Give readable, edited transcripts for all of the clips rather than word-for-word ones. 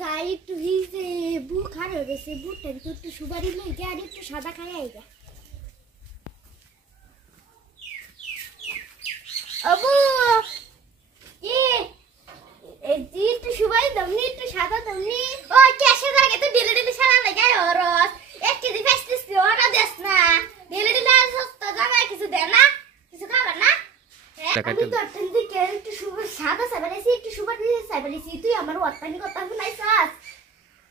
তাই একটু হিসে বুক খারাপ হয়ে গেছে, বুকটা একটু সুপারি লই গে আর একটু সাদা খাই আইগা। আবু একটু সুপারি দামনি, একটু সাদা দামনি। ও ক্যাশের আগে তো ডেলি ডেলি সারা লাগাই ওরস 1 কেজি ফেস্টিস ওরা দেস না, ডেলি ডেলি সস্তা জামা কিছু দে না, কিছু খাবার না। আমি তো থেকে একটু সাদা সাবাইছি, একটু সুপারি সাবাইছি, তুই আমার ওয়াটানি কথা শুনাইছাস?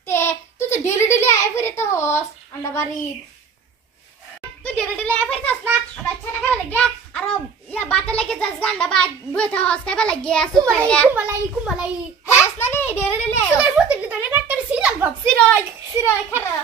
তে তুই তো ডেলি ডেলি আয় ফিরে তো হস আমরা বাড়ি, তুই ডেলি ডেলি আয় ফিরতাস না, আমার ছানা খাবে লাগে আর ইয়া বাতা লাগে যাস গান্ডা বাদ বইতা হস খাবে লাগে কুমালাই হাস না নে ডেলি ডেলি আয় সুলাই মতে দিতে না ডাক্তার সিরাল বাপ সিরাই খারা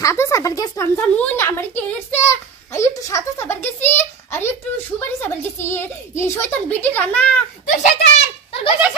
সাদা সাবার গেছিলাম জানুন আমার কেছে আর একটু সাদা সাবার গেছি আর একটু সুপারি সাবার গেছি এই শয়তান বিটি রানা তুই শয়তান তোর গজা